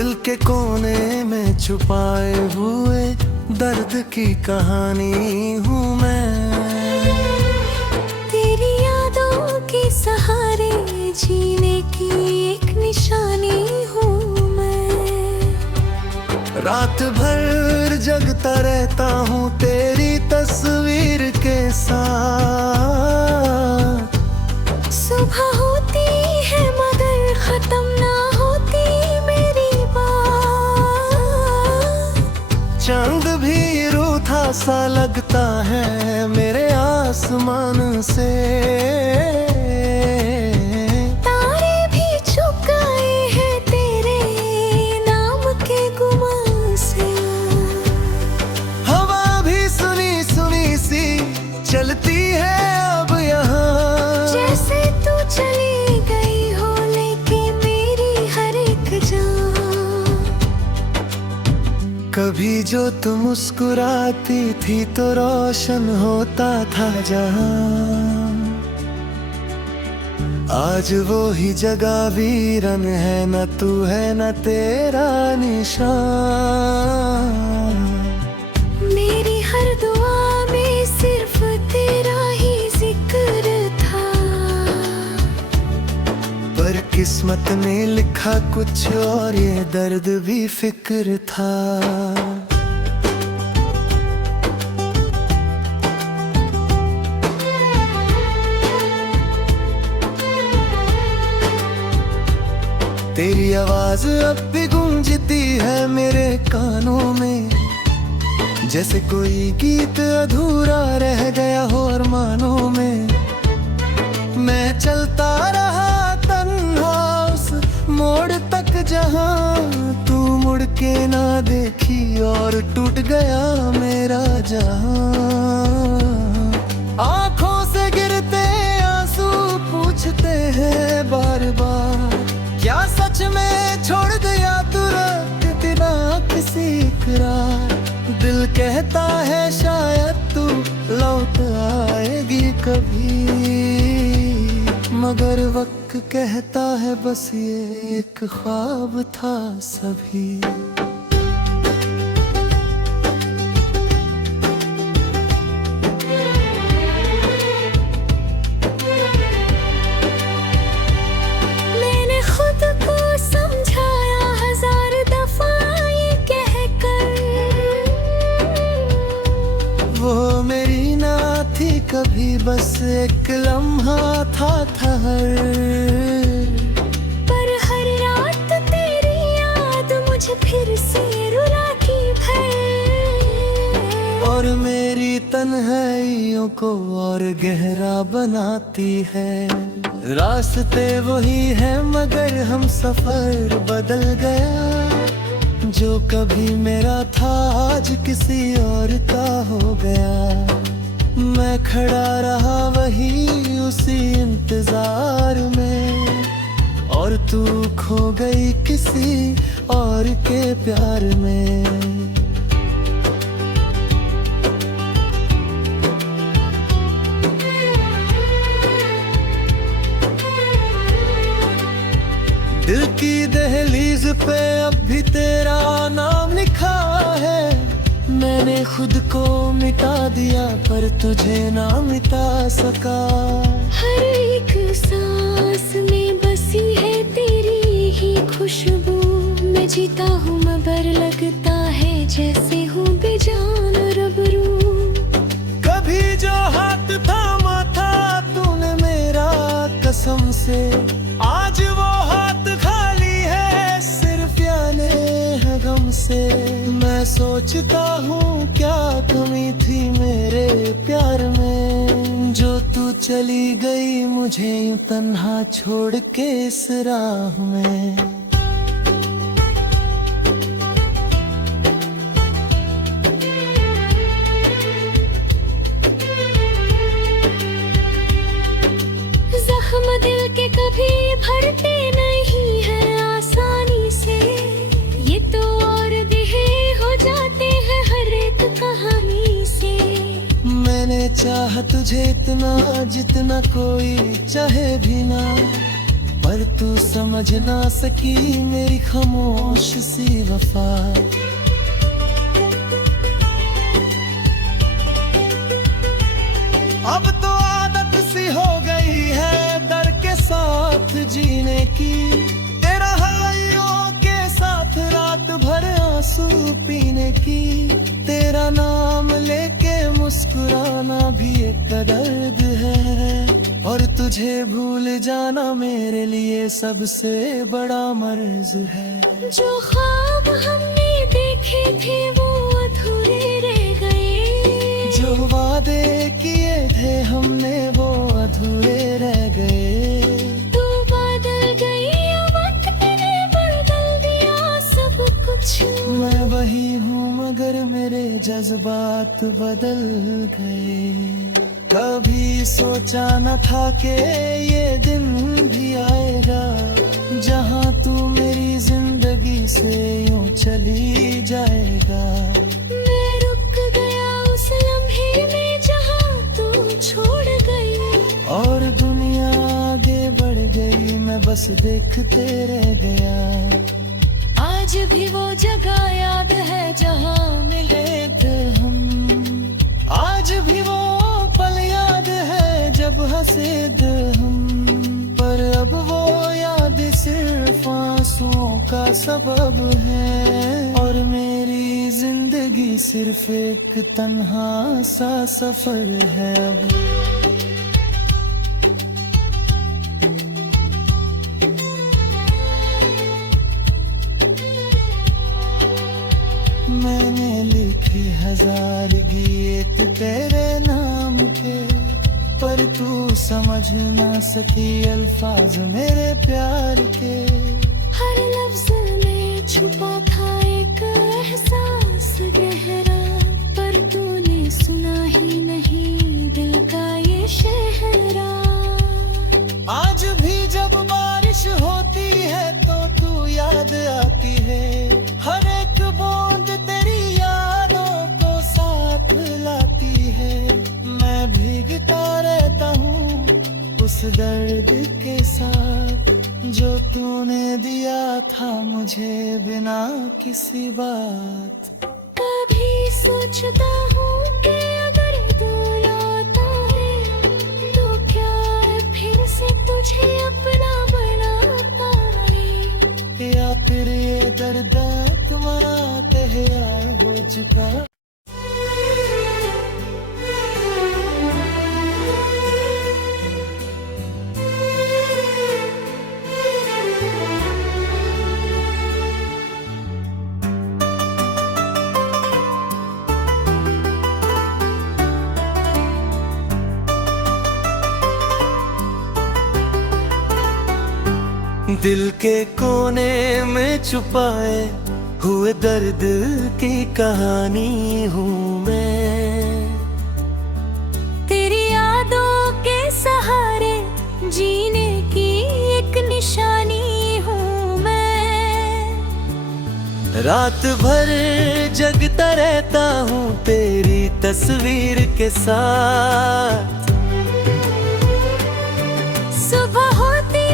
दिल के कोने में छुपाए हुए दर्द की कहानी हूँ मैं। तेरी यादों के सहारे जीने की एक निशानी हूँ मैं। रात भर जगता रहता हूँ तेरी तस्वीर के साथ। सुबह होती है मगर खत्म ना होती मेरी बात। चांद भी रूठा सा लगता है मेरे आसमान से। तारे भी छुप गए हैं तेरे नाम के गुमान से। हवा भी सुनी सुनी सी चलती है अब यहाँ। जैसे तू चली गई हो लेके मेरी हर एक जान। कभी जो तू मुस्कुराती थी तो रोशन होता था जहां। आज वो ही जगह वीरन है, न तू है न तेरा निशान। मेरी हर दुआ में सिर्फ तेरा ही जिक्र था। पर किस्मत ने लिखा कुछ और ये दर्द भी फिक्र था। तेरी आवाज अब भी गूंजती है मेरे कानों में। जैसे कोई गीत अधूरा रह गया हो अरमानों में। मैं चलता रहा तन्हा उस मोड़ तक जहां तू मुड़ के ना देखी और टूट गया मेरा जहां। आंखों से गिरते आंसू पूछते हैं बार बार, क्या सच में छोड़ दिया तुरंत बिना किसी इकरार। दिल कहता है शायद तू लौट आएगी कभी, मगर वक्त कहता है बस ये एक ख्वाब था सभी। मैंने खुद को समझाया हजार दफा ये कहकर, वो मेरी ना थी कभी बस एक लम्हा था ठहर। पर हर रात तेरी याद मुझे फिर से रुलाती भर। और मेरी तन्हाइयों को और गहरा बनाती है। रास्ते वही है मगर हम सफर बदल गया। जो कभी मेरा था आज किसी और का हो गया। मैं खड़ा रहा वही उसी इंतजार में, और तू खो गई किसी और के प्यार में। दिल की दहलीज पे अब भी तेरा नाम लिखा है। मैंने खुद को मिटा दिया पर तुझे ना मिटा सका। हर एक सांस में बसी है तेरी ही खुशबू। मैं जीता हूँ मगर लगता है जैसे हूँ बेजान रबरू। कभी जो हाथ थामा था तूने मेरा कसम से, आज वो हाथ खाली है सिर्फ याने है गम से। मैं सोचता हूँ क्या कमी थी मेरे प्यार में, जो तू चली गई मुझे यूं तन्हा छोड़ के इस राह में। जख्म दिल के कभी भरते नहीं है आसानी से। ये तो और दिहे हो जाते हैं हर एक कहानी से। मैंने चाहा तुझे इतना जितना कोई चाहे भी ना, पर तू समझ ना सकी मेरी खामोश सी वफा। अब तो आदत सी हो गई है दर के साथ जीने की, तेरा हाइयों के साथ रात भर आंसू पीने की। तेरा नाम लेके मुस्कुराना भी एक दर्द है, और तुझे भूल जाना मेरे लिए सबसे बड़ा मर्ज है। जो ख्वाब हमने देखे थे वो अधूरे रह गए, जो वादे किए थे हमने वो अधूरे रह गए। तू बदल गई या वक्त ने बदल दिया सब कुछ। मैं वही हूँ मगर मेरे जज्बात बदल गए। कभी सोचा न था कि ये दिन भी आएगा जहाँ तू मेरी जिंदगी से यूं चली जाएगा। मैं रुक गया उस लम्हे में जहाँ तू छोड़ गई, और दुनिया आगे बढ़ गई मैं बस देखते रह गया। आज भी वो जगह याद है जहाँ मिले थे हम, आज भी वो पल याद है जब हंसे थे हम। पर अब वो याद सिर्फ आंसुओं का सबब है, और मेरी जिंदगी सिर्फ एक तन्हा सा सफर है अब। मैंने लिखे 1000 गीत तेरे नाम के, पर तू समझ ना सकी अल्फाज मेरे प्यार के। हर लफ्ज में छुपा था एक एहसास गहरा, पर तूने सुना ही नहीं दिल का ये शहरा। आज भी जब बारिश होती है तो तू याद आती है, हर एक बूंद तेरी यादों को साथ लाती है। मैं भीगता रहता हूँ उस दर्द के साथ जो तूने दिया था मुझे बिना किसी बात। कभी सोचता हूँ कि अगर तू लौटा है तो क्या फिर से तुझे अपना बना पाए, या फिर ये दर्द तुम्हारा तहया हो चुका। दिल के कोने में छुपाए हुए दर्द की कहानी हूँ मैं। तेरी यादों के सहारे जीने की एक निशानी हूँ मैं। रात भर जगता रहता हूँ तेरी तस्वीर के साथ। सुबह होती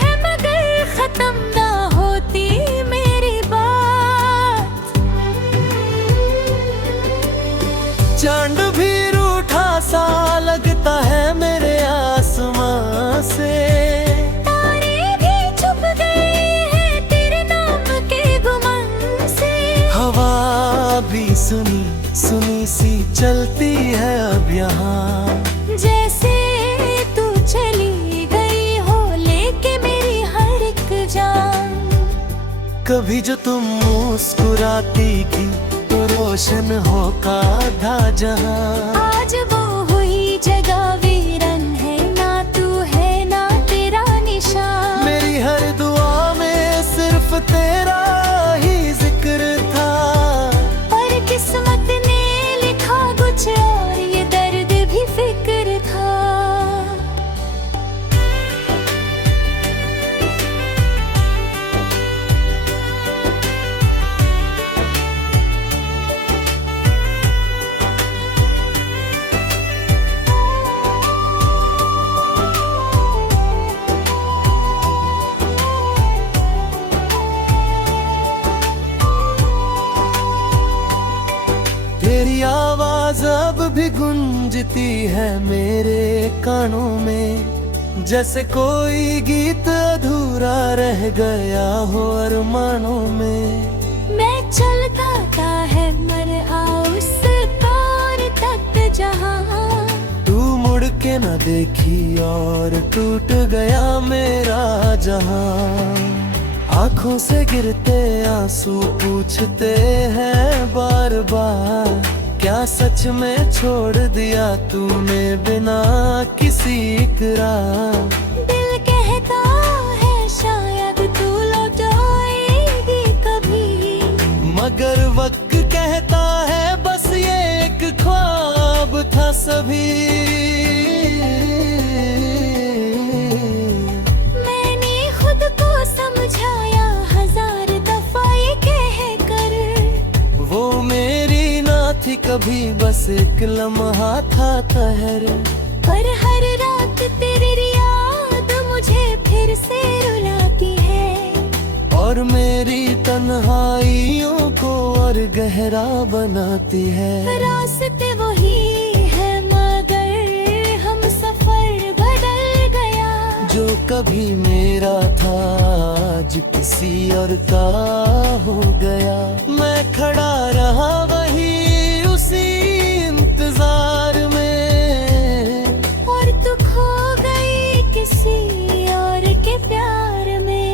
है मगर खत्म ना होती मेरी बात। चांद भी रूठा सा लगता है मेरे आसमां से, तारे भी छुप गए हैं तेरे नाम के गुमन से। हवा भी सुनी सुनी सी चलती है अब यहाँ, जैसे तू चली गई हो लेके मेरी हर एक जान। कभी जो तुम मुस्कुराती थी तो रोशन होता था जहाँ, आज वो हुई जगह वीरन है, ना तू है ना तेरा निशान। मेरी हर दुआ में सिर्फ तेरा ही जिक्र था, पर किस्मत ने लिखा कुछ और ये दर्द भी फिक्र था। तेरी आवाज अब भी गूंजती है मेरे कानों में, जैसे कोई गीत अधूरा रह गया हो अरमानों में। मैं चलता था है मर उस पार तक जहाँ, तू मुड़ के न देखी और टूट गया मेरा जहां। आंखों से गिरते आंसू पूछते हैं बार बार, क्या सच में छोड़ दिया तूने बिना किसी इकरार। दिल कहता है शायद तू लौट आएगी कभी, मगर वक्त कहता है बस ये एक ख्वाब था सभी। कभी बस एक लम्हा था ठहर, पर हर रात तेरी याद मुझे फिर से रुलाती है, और मेरी तन्हाइयों को और गहरा बनाती है। रास्ते वही है मगर हम सफर बदल गया, जो कभी मेरा था आज किसी और का हो गया। मैं खड़ा रहा वही उसी इंतजार में, और तू खो गई किसी और के प्यार में।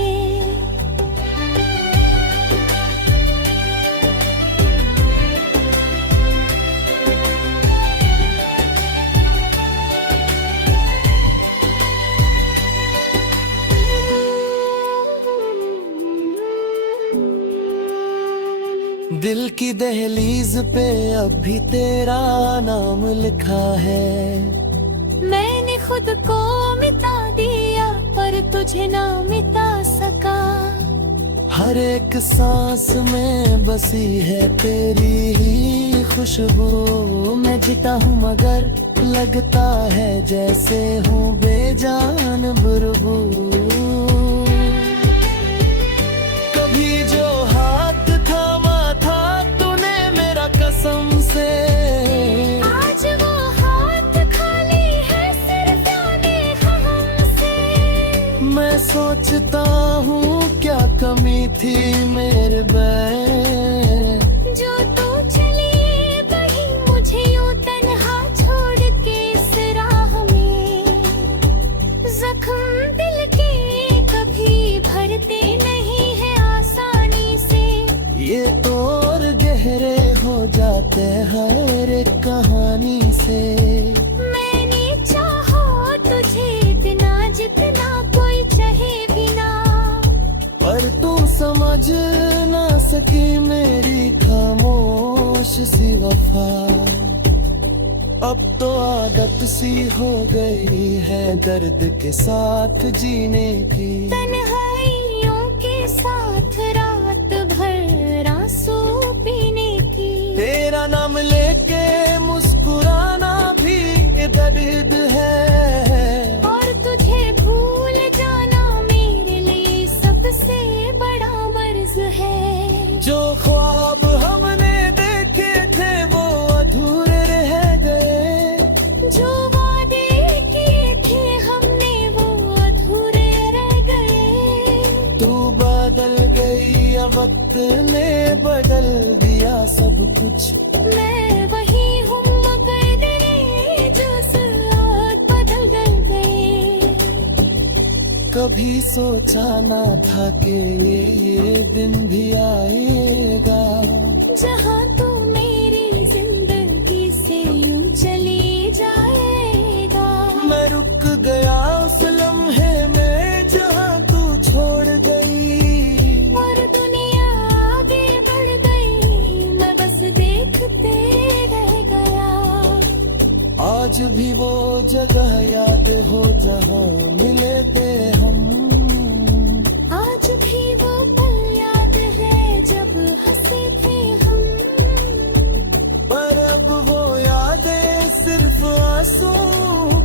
दिल की दहलीज पे अब भी तेरा नाम लिखा है। मैंने खुद को मिटा दिया पर तुझे ना मिटा सका, हर एक सांस में बसी है तेरी ही खुशबू। मैं जीता हूँ मगर लगता है जैसे हूँ बेजान बुरबू। कभी जो हाथ थामा था तूने मेरा कसम से, आज वो हाथ खाली है सिर्फ जाने हमसे। मैं सोचता हूँ क्या कमी थी मेरे बैर, जो तू चली बढ़ी मुझे यूं तन्हा छोड़ के इस राह में। जख्म दिल के कभी भरते नहीं है आसानी से, ये तो और गहरे हो जाते हर एक कहानी से। मैंने चाहा तुझे इतना जितना कोई चाहे भी ना, पर तू समझ ना सकी मेरी खामोश सी वफा। अब तो आदत सी हो गई है दर्द के साथ जीने की, तन्हाइयों के साथ रात भर आंसू पीने की। तेरा नाम लेके मुस्कुराना भी दर्द है, और तुझे भूल जाना मेरे लिए सबसे बड़ा मर्ज है। जो ख्वाब हमने देखे थे वो अधूरे रह गए, जो वादे किए थे हमने वो अधूरे रह गए। तू बदल गई या वक्त ने बदल दिया सब कुछ। मैं वही हूँ मगर तेरे जो साथ बदल गए। कभी सोचा ना था कि ये दिन भी आएगा, जहाँ तू मेरी जिंदगी से यूं चली जाएगा। मैं रुक गया उस लम्हे में जहाँ तू छोड़ गई, और दुनिया आगे बढ़ गई मैं बस देखते रह गया। आज भी वो जगह याद हो जहाँ मिले थे हम, आज भी वो पल याद है जब हंसे थे हम। पर अब वो यादें सिर्फ आंसू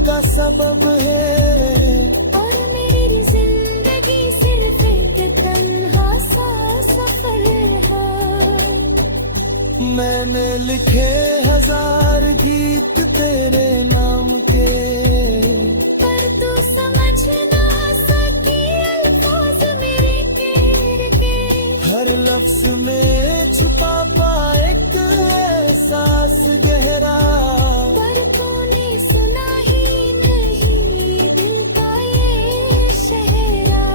का सबब है, और मेरी जिंदगी सिर्फ एक तन्हा सा सफर है। मैंने लिखे हजार गीत तेरे नाम के, पर तू समझ ना सकी अल्फाज मेरे कह के। हर लफ्ज में छुपा पाए एक एहसास गहरा, पर तूने सुना ही नहीं दिल का ये शहरा।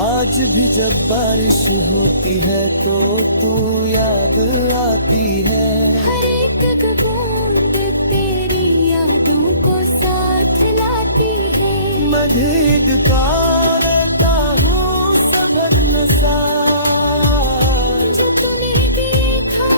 आज भी जब बारिश होती है तो तू याद आती है। हर एक बूंद तेरी यादों को साथ लाती है। मैं भीगता रहता हूँ सबर नशा जो तूने देखा।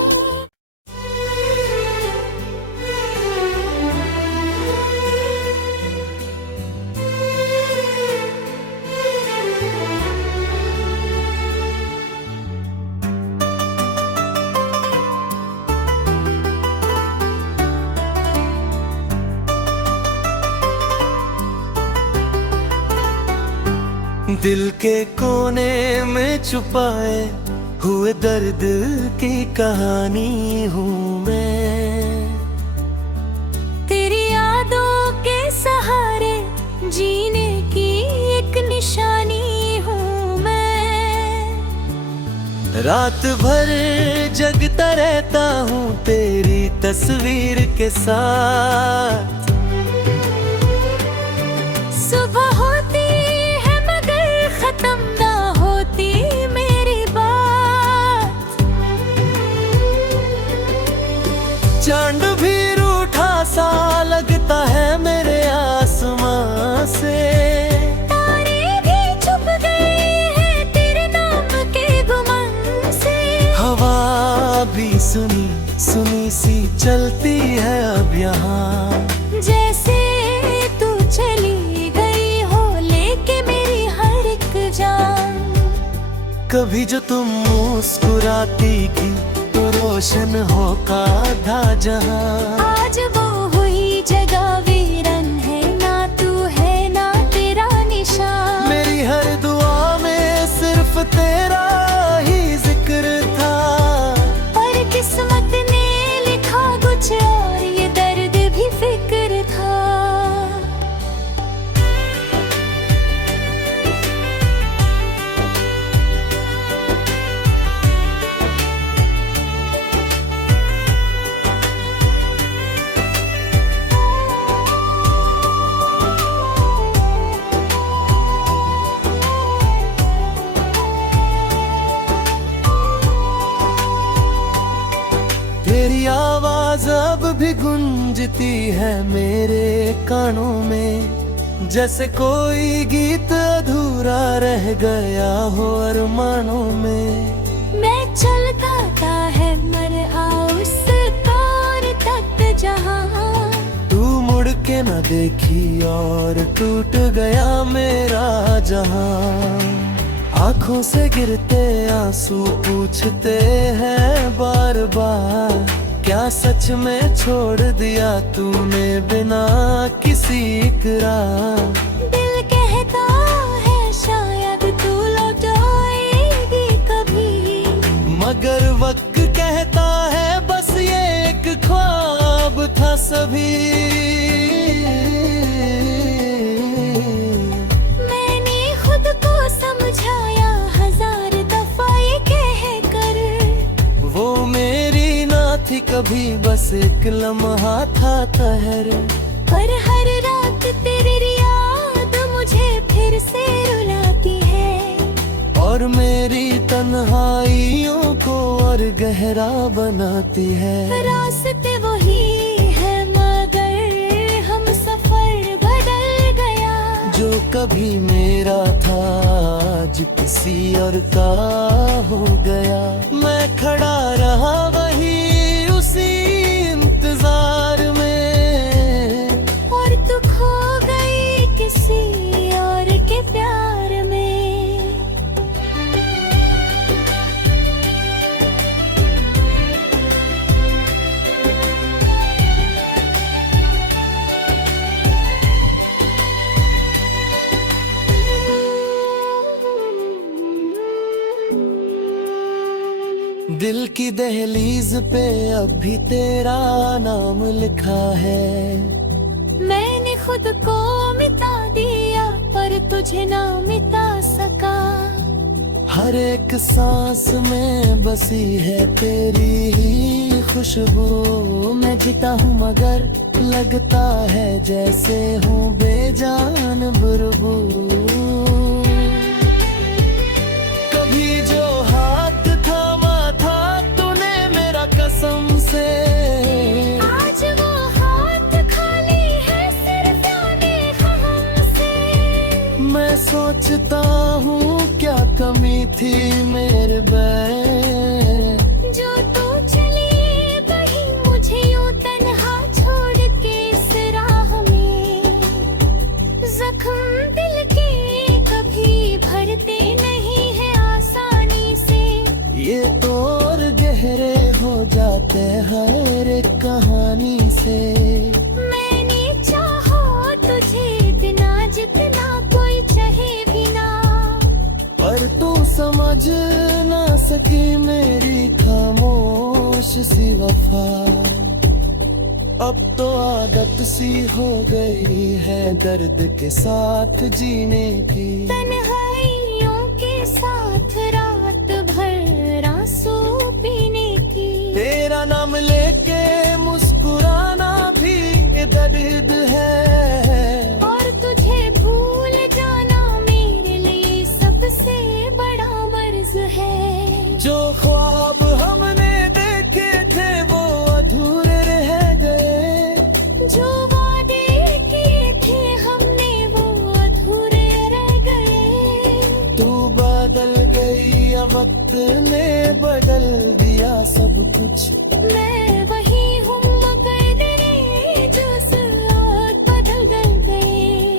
दिल के कोने में छुपाए हुए दर्द की कहानी हूँ मैं। तेरी यादों के सहारे जीने की एक निशानी हूँ मैं। रात भर जगता रहता हूँ तेरी तस्वीर के साथ। सुबह होती है मगर खत्म ना होती मेरी बात। चांद भी रूठा सा लगता है मेरे आसमां से। तारे भी छुप गए हैं तेरे नाम के गुमन से। हवा भी सुनी सुनी सी चलती है अब यहाँ, जैसे तू चली गई हो लेके मेरी हर एक जान। कभी जो तुम मुस्कुराती थी तो रोशन होता था जहाँ। आज वो हुई जगह वीरन है, ना तू है ना तेरा निशान। मेरी हर दुआ में सिर्फ तेरा ही जिक्र था, पर किस्मत ने लिखा कुछ और ये दर्द भी फिक्र था। तेरी आवाज अब भी गूंजती है मेरे कानों में, जैसे कोई गीत अधूरा रह गया हो अरमानों में। मैं चलता था है मर उस पार तक जहाँ। तू मुड़ के न देखी और टूट गया मेरा जहां। आंखों से गिरते आंसू पूछते हैं बार बार, क्या सच में छोड़ दिया तूने बिना किसी इकरार। दिल कहता है शायद तू लौट आएगी कभी, मगर वक्त कहता है बस ये एक ख्वाब था सभी। मैंने खुद को समझाया हजार दफा ये कह कर, वो मेरी ना थी कभी बस एक लम्हा था ठहर। पर हर रात तेरी याद मुझे फिर से रुलाती है, और मेरी तन्हाइयों को और गहरा बनाती है। रास्ते वही है मगर हम सफर बदल गया। जो कभी मेरा था आज किसी और का हो गया। मैं खड़ा रहा वही उसी इंतजार में, और तू खो गई किसी और के प्यार में। दिल की दहलीज पे अब भी तेरा नाम लिखा है। मैंने खुद को मिटा दिया पर तुझे ना मिटा सका। हर एक सांस में बसी है तेरी ही खुशबू। मैं जीता हूँ मगर लगता है जैसे हूँ बेजान बुरबू। कभी जो हाथ थामा था तूने मेरा कसम से, आज वो हाथ खाली है सिर्फ यादें हमसे। मैं सोचता हूँ क्या कमी थी मेरे बैर। जो तू चली बही मुझे यूं तन्हा छोड़ के इस राह में। जख्म दिल के कभी भरते नहीं है आसानी से। ये तो और गहरे हो जाते हर एक कहानी से। मैंने चाहा तुझे इतना जितना कोई चाहे भी ना। पर तू समझ ना सकी मेरी खामोश सी वफा। अब तो आदत सी हो गई है दर्द के साथ जीने की। तन्हाइयों के साथ रात भर आंसू पीने की। तेरा नाम लेके मुस्कुराना भी दर्द है। और तुझे भूल जाना मेरे लिए सबसे बड़ा मर्ज है। जो ख्वाब हमने देखे थे वो अधूरे रह गए। जो वादे किए थे हमने वो अधूरे रह गए। तू बदल गई या वक्त ने बदल दिया सब कुछ। मैं वही हूँ मगर तेरे जज्बात बदल गए।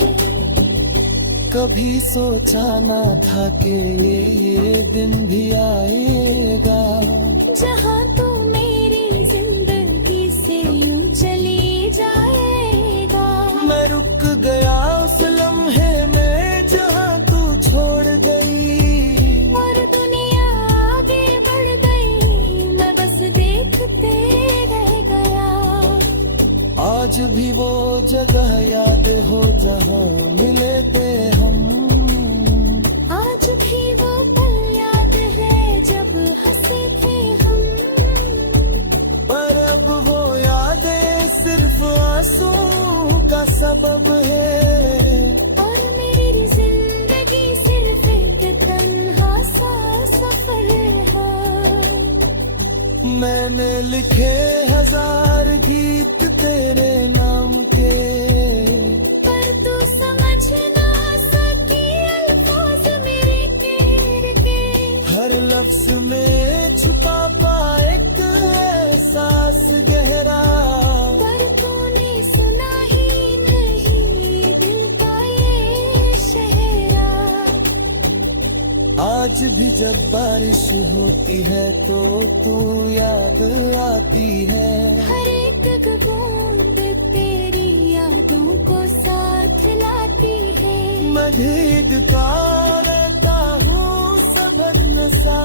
कभी सोचा ना था कि ये दिन भी आएगा। जहाँ तू मेरी जिंदगी से यूं चली जाएगा। मैं रुक गया उस लम्हे में जहाँ तू छोड़ गई। और दुनिया आगे बढ़ गई मैं बस देखते रह गया। आज भी वो जगह याद हो जहाँ मिले थे हम। आज भी वो पल याद है जब हंसे थे हम। पर अब वो यादें सिर्फ आंसू का सबब है। और मेरी जिंदगी सिर्फ एक तन्हा सा सफर है। मैंने लिखे हजार गीत तेरे नाम के। पर तू समझ ना सकी अल्फाज मेरे कहर के। हर लफ्ज में छुपा पाए एक एहसास गहरा। पर तूने सुना ही नहीं दिल का ये शहरा। आज भी जब बारिश होती है तो तू याद आती है। हर एक बूंद तेरी यादों को साथ लाती है। मैं भीगता रहता हूँ सबक नसा।